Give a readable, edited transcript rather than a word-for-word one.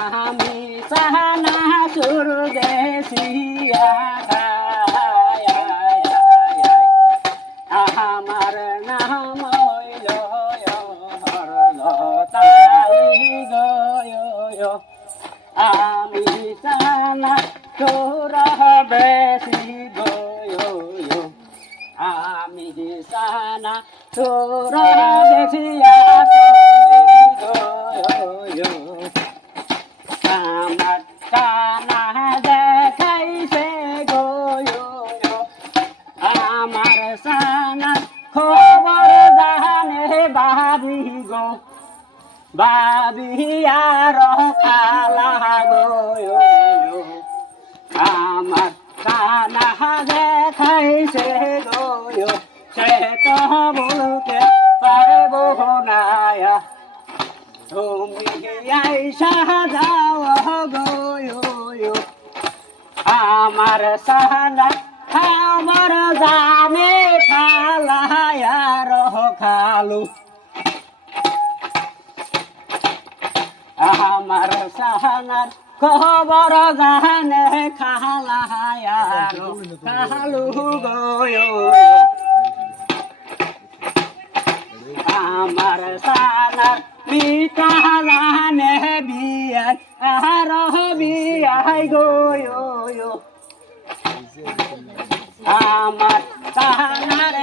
আমি সাহানা সুর দেশিয়া আমার নাম হইল হরলতাই গয় আমি সাহানা সুর বেশি গয় আমি সাহানা সুর দেশিয়া আমার কানা দেখাইছে গো আমার সানা খবর জানে বাবি গো বাবি আর খালা গো আমার কানা দেখাইছে গো সে তো বলতে পারব না তুমি আইসা যাও গো আমার সাহানা আমার জানে খালায়ার খালু আমার সাহানার খবর জানে খালায়ার খালু গো আমার সাহানার পিতা জানে বিয়ার আর বিয়াই গো আমার সাহানার